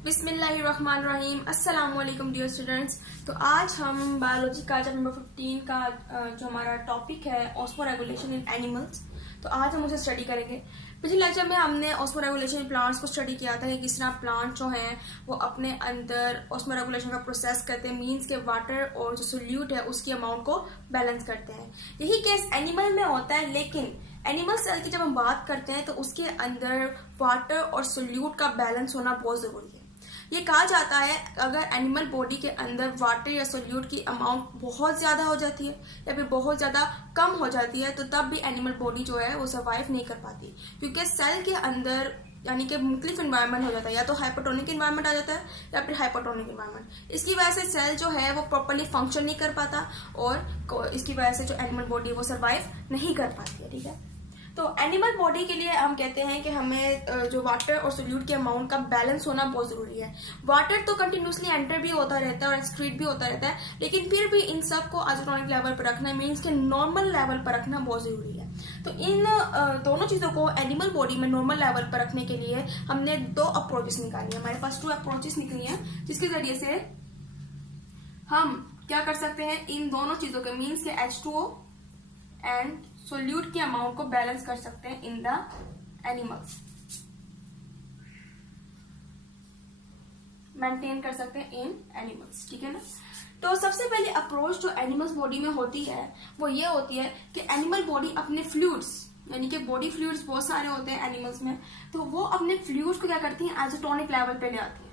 बिस्मिल्लाहिर्रहमानिर्रहीम। अस्सलाम वालेकुम डियर स्टूडेंट्स। तो आज हम बायोलॉजी का चैप्टर नंबर 15 का जो हमारा टॉपिक है ऑस्मोरेगुलेशन इन एनिमल्स, तो आज हम उसे स्टडी करेंगे। पिछले लेक्चर में हमने ऑस्मोरेगुलेशन इन प्लांट्स को स्टडी किया था कि किस तरह प्लांट जो हैं वो अपने अंदर ऑस्मोरेगुलेशन का प्रोसेस करते हैं, मीन्स के वाटर और जो सोल्यूट है उसकी अमाउंट को बैलेंस करते हैं। यही केस एनिमल में होता है, लेकिन एनिमल सेल की जब हम बात करते हैं तो उसके अंदर वाटर और सोल्यूट का बैलेंस होना बहुत जरूरी है। ये कहा जाता है अगर एनिमल बॉडी के अंदर वाटर या सोल्यूट की अमाउंट बहुत ज़्यादा हो जाती है या फिर बहुत ज़्यादा कम हो जाती है तो तब भी एनिमल बॉडी जो है वो सर्वाइव नहीं कर पाती, क्योंकि सेल के अंदर यानी कि मुख्तलिफ इन्वायरमेंट हो जाता है, या तो हाइपोटोनिक इन्वायरमेंट आ जाता है या फिर हाइपोटोनिक इन्वायरमेंट। इसकी वजह से सेल जो है वो प्रॉपर्ली फंक्शन नहीं कर पाता और इसकी वजह से जो एनिमल बॉडी वो सर्वाइव नहीं कर पाती है। ठीक है, तो एनिमल बॉडी के लिए हम कहते हैं कि हमें जो वाटर और सोल्यूट के अमाउंट का बैलेंस होना बहुत जरूरी है। वाटर तो कंटिन्यूसली एंटर भी होता रहता है और एक्सक्रीट भी होता रहता है, लेकिन फिर भी इन सब को आइसोटोनिक लेवल पर रखना मीन्स के नॉर्मल लेवल पर रखना बहुत जरूरी है। तो इन दोनों चीजों को एनिमल बॉडी में नॉर्मल लेवल पर रखने के लिए हमने दो अप्रोचेस निकाली है। हमारे पास 2 अप्रोचेस निकली हैं जिसके जरिए से हम क्या कर सकते हैं, इन दोनों चीजों के मीन्स के H2O एंड सोल्यूट के अमाउंट को बैलेंस कर सकते हैं इन द एनिमल्स, मेंटेन कर सकते हैं इन एनिमल्स। ठीक है ना। तो सबसे पहले अप्रोच जो एनिमल्स बॉडी में होती है वो ये होती है कि एनिमल बॉडी अपने फ्लूइड्स यानी कि बॉडी फ्लूइड्स बहुत सारे होते हैं एनिमल्स में, तो वो अपने फ्लूइड्स को क्या करती हैं, आइसोटोनिक लेवल पे ले आती है।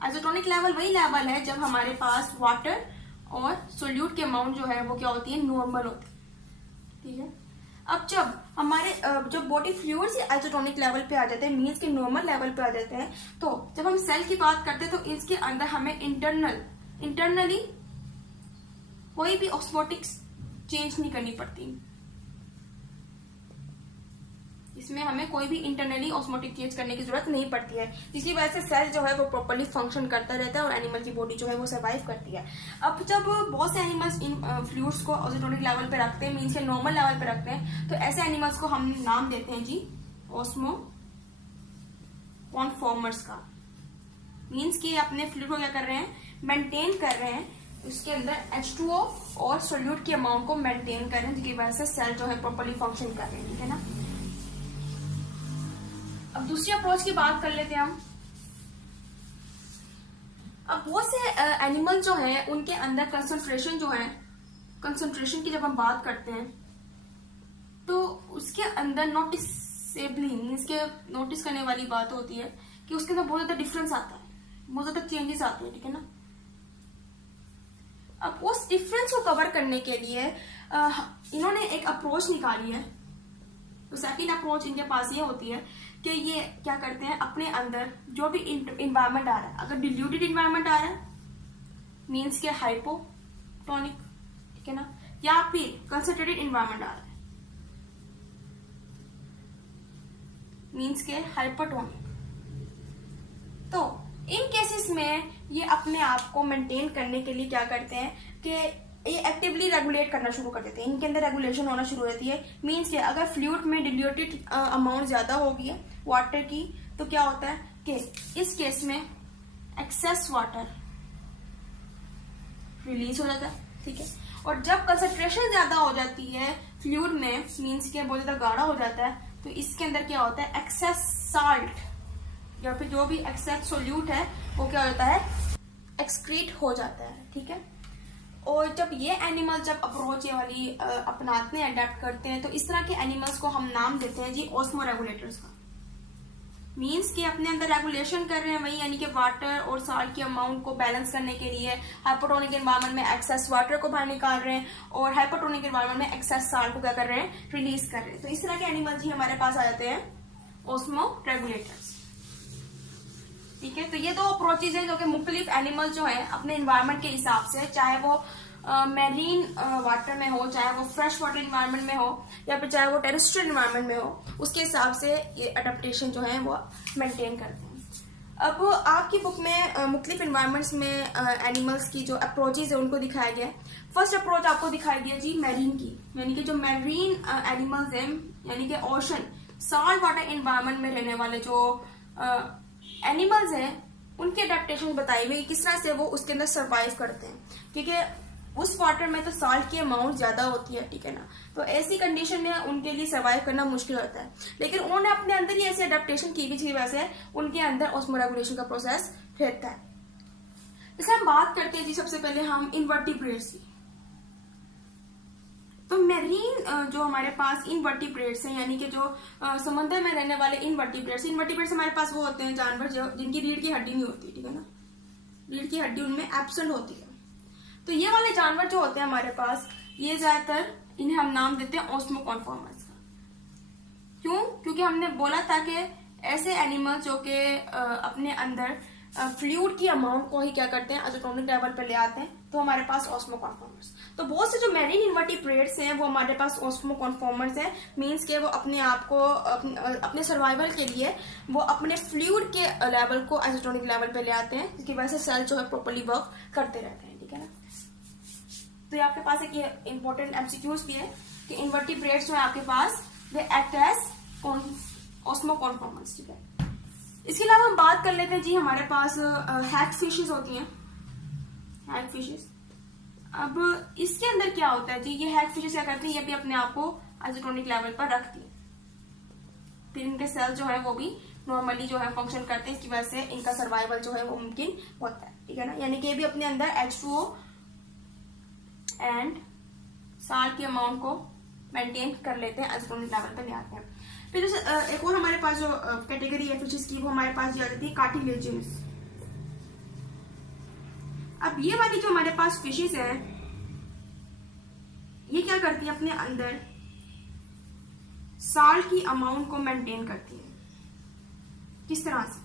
आइसोटोनिक लेवल वही लेवल है जब हमारे पास वाटर और सोल्यूट की अमाउंट जो है वो क्या होती है, नॉर्मल होती है। ठीक है, अब जब हमारे जो बॉडी फ्लूइड्स आइसोटोनिक लेवल पे आ जाते हैं मीन्स के नॉर्मल लेवल पे आ जाते हैं, तो जब हम सेल की बात करते हैं तो इसके अंदर हमें इंटरनली कोई भी ऑस्मोटिक्स चेंज नहीं करनी पड़ती। इसमें हमें कोई भी इंटरनली ऑस्मोटिक चेंज करने की जरूरत नहीं पड़ती है, जिसकी वजह से सेल जो है वो प्रॉपर्ली फंक्शन करता रहता है और एनिमल की बॉडी जो है वो सर्वाइव करती है। अब जब बहुत से एनिमल्स इन फ्लूइड्स को आइसोटोनिक लेवल पे रखते हैं मीन्स के नॉर्मल लेवल पे रखते हैं, तो ऐसे एनिमल्स को हम नाम देते हैं जी ऑस्मो कॉन्फॉर्मर्स का। मीन्स कि अपने फ्लूइड को क्या कर रहे हैं, मेंटेन कर रहे हैं, उसके अंदर H2O और सोल्यूट की अमाउंट को मेंटेन कर रहे हैं, जिसकी वजह से सेल जो है प्रॉपर्ली फंक्शन कर रहे हैं। ठीक है ना। अब दूसरी अप्रोच की बात कर लेते हैं हम। अब बहुत से एनिमल जो है उनके अंदर कंसंट्रेशन जो है, कंसंट्रेशन की जब हम बात करते हैं तो उसके अंदर नोटिसेबली मीन्स के नोटिस करने वाली बात होती है कि उसके अंदर बहुत ज्यादा डिफरेंस आता है, बहुत ज्यादा चेंजेस आते हैं। ठीक है ना। अब उस डिफरेंस को कवर करने के लिए इन्होंने एक अप्रोच निकाली है। तो सेकंड अप्रोच इनके पास ये होती है कि ये क्या करते हैं, अपने अंदर जो भी इन्वायरमेंट आ रहा है, अगर डिल्यूटेड इन्वायरमेंट आ रहा है मीन्स के हाइपोटोनिक, ठीक है ना, या फिर कंसंट्रेटेड इन्वायरमेंट आ रहा है मीन्स के हाइपोटोनिक, तो इन केसेस में ये अपने आप को मेंटेन करने के लिए क्या करते हैं कि ये एक्टिवली रेगुलेट करना शुरू कर देते हैं, इनके अंदर रेगुलेशन होना शुरू हो जाती है। मीन्स के अगर फ्लूइड में डिल्यूटेड अमाउंट ज्यादा होगी है वाटर की, तो क्या होता है कि इस केस में एक्सेस वाटर रिलीज हो जाता है। ठीक है, और जब कंसंट्रेशन ज्यादा हो जाती है फ्लूइड में मीन्स के बहुत ज्यादा गाढ़ा हो जाता है, तो इसके अंदर क्या होता है, एक्सेस साल्ट या फिर जो भी एक्सेस सोल्यूट है वो क्या हो जाता है, एक्सक्रीट हो जाता है। ठीक है, और जब ये एनिमल जब अप्रोच ये वाली अपनाते हैं, अडेप्ट करते हैं, तो इस तरह के एनिमल्स को हम नाम देते हैं जी ऑस्मो रेगुलेटर्स का। मीन्स कि अपने अंदर रेगुलेशन कर रहे हैं वही, यानी कि वाटर और साल्ट की अमाउंट को बैलेंस करने के लिए हाइपोटोनिक एनवायरनमेंट में एक्सेस वाटर को बाहर निकाल रहे हैं और हाइपोटोनिक एनवायरनमेंट में एक्सेस साल्ट को क्या कर रहे हैं, रिलीज कर रहे हैं। तो इस तरह के एनिमल्स ही हमारे पास आ जाते हैं ऑस्मो रेगुलेटर्स। ठीक है, तो ये दो अप्रोचेज है जो कि मुख्तलिफ एनिमल जो है अपने इन्वायरमेंट के हिसाब से, चाहे वो मैरीन वाटर में हो, चाहे वो फ्रेश वाटर इन्वायरमेंट में हो, या फिर चाहे वो टेरेस्ट्रियल इन्वायरमेंट में हो, उसके हिसाब से ये अडेप्टेशन जो है वो मेंटेन करते हैं। अब आपकी बुक में मुख्तलिफ इन्वायरमेंट्स में एनिमल्स की जो अप्रोचेज है उनको दिखाया गया है। फर्स्ट अप्रोच आपको दिखाई दिया जी मैरीन की, यानी कि जो मैरीन एनिमल्स हैं यानी कि ओशन साल्ट वाटर इन्वायरमेंट में रहने वाले जो एनिमल्स हैं उनके अडेप्टेशन बताई हुई किस तरह से वो उसके अंदर सर्वाइव करते हैं, क्योंकि उस वाटर में तो साल्ट की अमाउंट ज्यादा होती है, ठीक है ना। तो ऐसी कंडीशन में उनके लिए सर्वाइव करना मुश्किल होता है, लेकिन उन्होंने अपने अंदर ही ऐसी अडेप्टेशन की भी, जिसकी वजह से उनके अंदर ऑस्मोरेगुलेशन का प्रोसेस रहता है। जैसे हम बात करते हैं जी सबसे पहले हम इनवर्टिब्रेट्स की। तो मेरीन जो हमारे पास इनवर्टिब्रेट्स हैं, यानी कि जो समंदर में रहने वाले इनवर्टिब्रेट्स हमारे पास वो होते हैं जानवर जो जिनकी रीढ़ की हड्डी नहीं होती, ठीक है ना। रीढ़ की हड्डी उनमें एब्सेंट होती है। तो ये वाले जानवर जो होते हैं हमारे पास, ये ज्यादातर इन्हें हम नाम देते हैं ऑस्मोकॉन्फॉर्मर्स का। क्यों? क्योंकि हमने बोला था कि ऐसे एनिमल जो कि अपने अंदर फ्लूइड की अमाउंट को ही क्या करते हैं, आइसोटोनिक लेवल पे ले आते हैं, तो हमारे पास ऑस्मोकॉन्फॉर्मर्स। तो बहुत से जो मैरीन इन्वर्टिब्रेट्स हैं वो हमारे पास ऑस्मोकॉन्फॉर्मर्स हैं, मींस के वो अपने आप को अपने सर्वाइवल के लिए वो अपने फ्लूइड के लेवल को आइसोटोनिक लेवल पे ले आते हैं, जिसकी वजह से सेल जो है प्रॉपर्ली वर्क करते रहते हैं, ठीक है ना। तो ये आपके पास एक ये इंपॉर्टेंट एमसीक्यूज भी है कि इन्वर्टिब्रेट्स जो है आपके पास वे एक्ट एज ऑस्मोकॉन्फॉर्मर्स, ठीक है। इसके अलावा हम बात कर लेते हैं जी, हमारे पास हैग फिशेस होती हैं, हैग फिशेस। अब इसके अंदर क्या होता है जी, ये हैग फिशेस क्या करती हैं, ये भी अपने आप को आइसोटोनिक लेवल पर रखती है, फिर इनके सेल जो है वो भी नॉर्मली जो है फंक्शन करते हैं, इसकी वजह से इनका सर्वाइवल जो है वो मुमकिन होता है, ठीक है ना। यानी कि ये भी अपने अंदर H2O एंड साल्ट की अमाउंट को मेंटेन कर लेते हैं, आइसोटोनिक लेवल पर ले आते हैं। फिर एक और हमारे पास जो कैटेगरी है फिशेस की, वो हमारे पास आ जाती है कार्टिलेजिनस। अब ये वाली जो हमारे पास फिशेस है, ये क्या करती है, अपने अंदर साल्ट की अमाउंट को मेंटेन करती है। किस तरह से?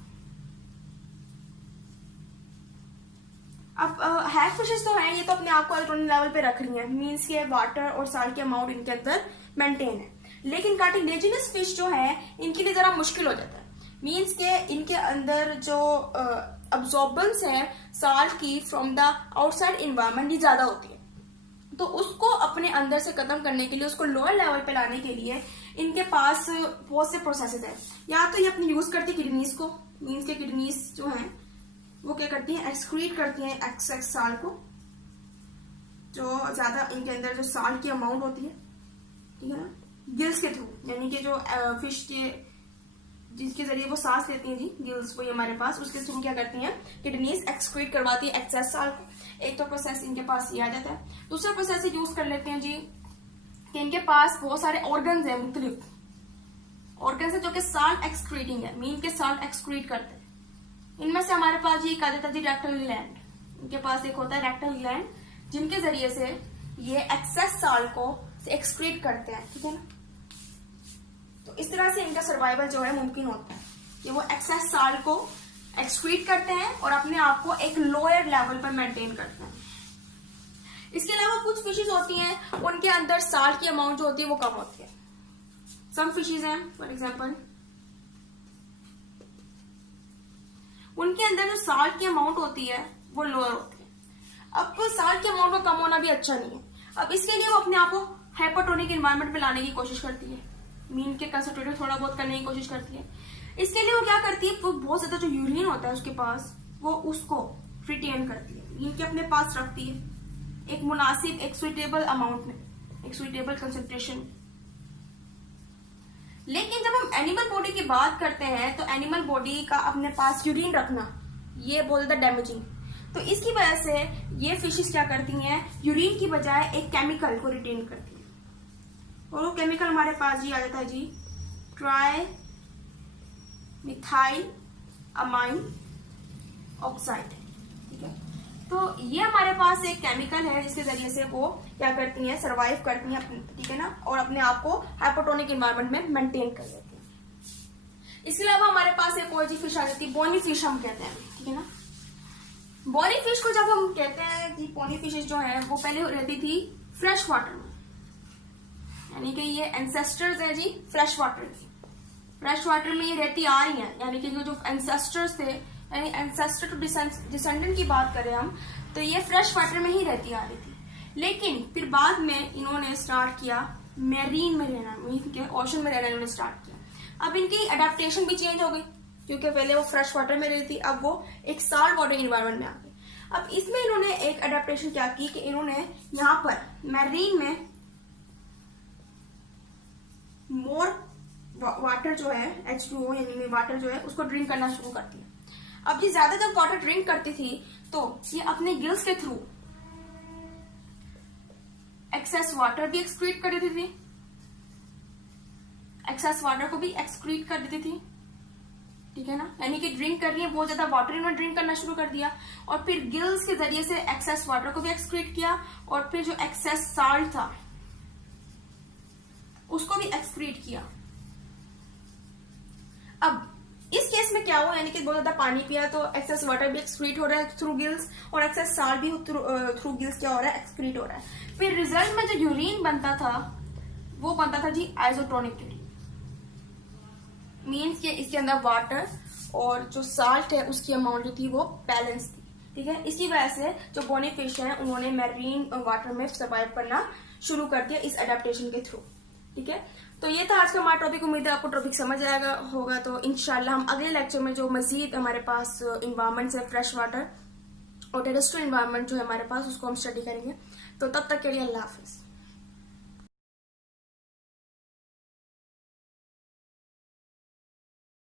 अब हैग फिशेस तो है, ये तो अपने आप को आइसोटोनिक लेवल पे रख रही है, मींस के वाटर और साल्ट की अमाउंट इनके अंदर मेंटेन है। लेकिन कार्टिलेजिनस फिश जो है इनके लिए जरा मुश्किल हो जाता है, मींस के इनके अंदर जो अब्जॉर्बेंस है साल्ट की फ्रॉम द आउटसाइड इन्वायरमेंट ये ज्यादा होती है। तो उसको अपने अंदर से खत्म करने के लिए, उसको लोअर लेवल पे लाने के लिए इनके पास बहुत से प्रोसेसेस है। या तो ये अपनी यूज करती है किडनीज को, मींस के किडनीज जो है वो क्या करती है, एक्सक्रीट करती है एक्सेस साल्ट को, जो ज्यादा इनके अंदर जो साल्ट की अमाउंट होती है, ठीक है ना, गिल्स के थ्रू, यानी कि जो फिश के जिसके जरिए वो सांस लेती हैं जी, गिल्स वो हमारे पास, उसके थ्रू क्या करती हैं, किडनीज एक्सक्रीट करवाती है एक्सेस साल्ट को। एक तो प्रोसेस इनके पास ये आ जाता है। दूसरा प्रोसेस यूज कर लेते हैं जी कि इनके पास बहुत सारे ऑर्गन्स हैं, मुख्तलिफ ऑर्गन्स है जो कि साल्ट एक्सक्रीटिंग है, मीन के साल्ट एक्सक्रीट करते हैं। इनमें से हमारे पास जी कहा जाता है जी रेक्टल ग्लैंड। इनके पास एक होता है रेक्टल ग्लैंड, जिनके जरिए से ये एक्सेस साल्ट को एक्सक्रीट करते हैं, ठीक है ना। तो इस तरह से इनका सर्वाइवल जो है मुमकिन होता है कि वो एक्सेस साल्ट को एक्सक्रीट करते हैं और अपने आप को एक लोअर लेवल पर मेंटेन करते हैं। इसके अलावा कुछ फिशेस होती हैं उनके अंदर साल्ट की अमाउंट जो होती है वो कम होती है। सम फिशेस हैं फॉर एग्जांपल, उनके अंदर जो साल्ट की अमाउंट होती है वो लोअर होती है। अब साल्ट की अमाउंट का कम होना भी अच्छा नहीं है। अब इसके लिए वो अपने आप को हाइपोटोनिक एनवायरनमेंट में लाने की कोशिश करती है, मीन के कंसंट्रेटेड थोड़ा बहुत करने की कोशिश करती है। इसके लिए वो क्या करती है, वो बहुत ज्यादा जो यूरिन होता है उसके पास, वो उसको रिटेन करती है, मीन के अपने पास रखती है एक मुनासिब, एक सुइटेबल अमाउंट में, एक सुइटेबल कंसंट्रेशन। लेकिन जब हम एनिमल बॉडी की बात करते हैं तो एनिमल बॉडी का अपने पास यूरिन रखना ये बहुत ज्यादा डैमेजिंग। तो इसकी वजह से ये फिशेस क्या करती हैं, यूरिन की बजाय एक केमिकल को रिटेन करती हैं, और वो केमिकल हमारे पास जी आ जाता है जी ट्राई मिथाइल अमाइन ऑक्साइड, ठीक है। तो ये हमारे पास एक केमिकल है जिसके जरिए से वो क्या करती हैं, सर्वाइव करती हैं, ठीक है ना, और अपने आप को हाइपोटोनिक एनवायरनमेंट में मेंटेन कर लेती हैं। इसके अलावा हमारे पास एक और जी फिश आ जाती है, बोनी फिश हम कहते हैं, ठीक है ना। बोनी फिश को जब हम कहते हैं जी, बोनी फिशेस जो है वो पहले रहती थी फ्रेश वाटर में, यानी कि ये एंसेस्टर्स है जी फ्रेश वाटर की। फ्रेश वाटर में ये रहती आ रही हैं, यानी कि जो एंसेस्टर्स थे, यानी एंसेस्टर टू डिसेंडेंट की बात करें हम, तो ये फ्रेश वाटर में ही रहती आ रही थी। लेकिन फिर बाद में इन्होंने स्टार्ट किया मैरीन में रहना, मीन के ओशन में रहना इन्होंने स्टार्ट किया। अब इनकी अडेप्टेशन भी चेंज हो गई, क्योंकि पहले वो फ्रेश वाटर में रहती थी, अब वो एक साल्ट वाटर इन्वायरमेंट में आ गई। अब इसमें इन्होंने एक अडेप्टेशन क्या की कि इन्होंने यहाँ पर मैरीन में मोर वाटर जो है H2O यानी वाटर जो है उसको ड्रिंक करना शुरू कर दिया। अब ये ज्यादा जब वाटर ड्रिंक करती थी तो ये अपने गिल्स के थ्रू एक्सेस वाटर भी एक्सक्रीट कर देती थी, एक्सेस वाटर को भी एक्सक्रीट कर देती थी, ठीक है ना। यानी कि ड्रिंक कर रही है, बहुत ज्यादा वाटर इन्होंने ड्रिंक करना शुरू कर दिया और फिर गिल्स के जरिए से एक्सेस वाटर को भी एक्सक्रीट किया और फिर जो एक्सेस साल्ट था उसको भी एक्सक्रीट किया। अब इस केस में क्या हुआ, यानी कि बहुत ज्यादा पानी पिया तो एक्सेस वाटर भी एक्सक्रीट हो रहा है थ्रू गिल्स और एक्सेस साल्ट भी थ्रू गिल्स क्या हो रहा है, एक्सक्रीट हो रहा है। फिर रिजल्ट में जो यूरिन बनता था वो बनता था जी आइसोटोनिक यूरिन, मीन्स कि इसके अंदर वाटर और जो साल्ट है उसकी अमाउंट जो थी वो बैलेंस थी, ठीक है। इसी वजह से जो बोनी फिश है उन्होंने मैरीन वाटर में सर्वाइव करना शुरू कर दिया इस अडेप्टेशन के थ्रू, ठीक है। तो ये था आज का हमारा टॉपिक। उम्मीद है आपको टॉपिक समझ आएगा होगा। तो इंशाल्लाह हम अगले लेक्चर में जो मजीद हमारे पास इन्वायरमेंट है फ्रेश वाटर और टेरेस्ट्रियल इन्वायरमेंट जो है हमारे पास उसको हम स्टडी करेंगे। तो तब तक के लिए अल्लाह हाफिज।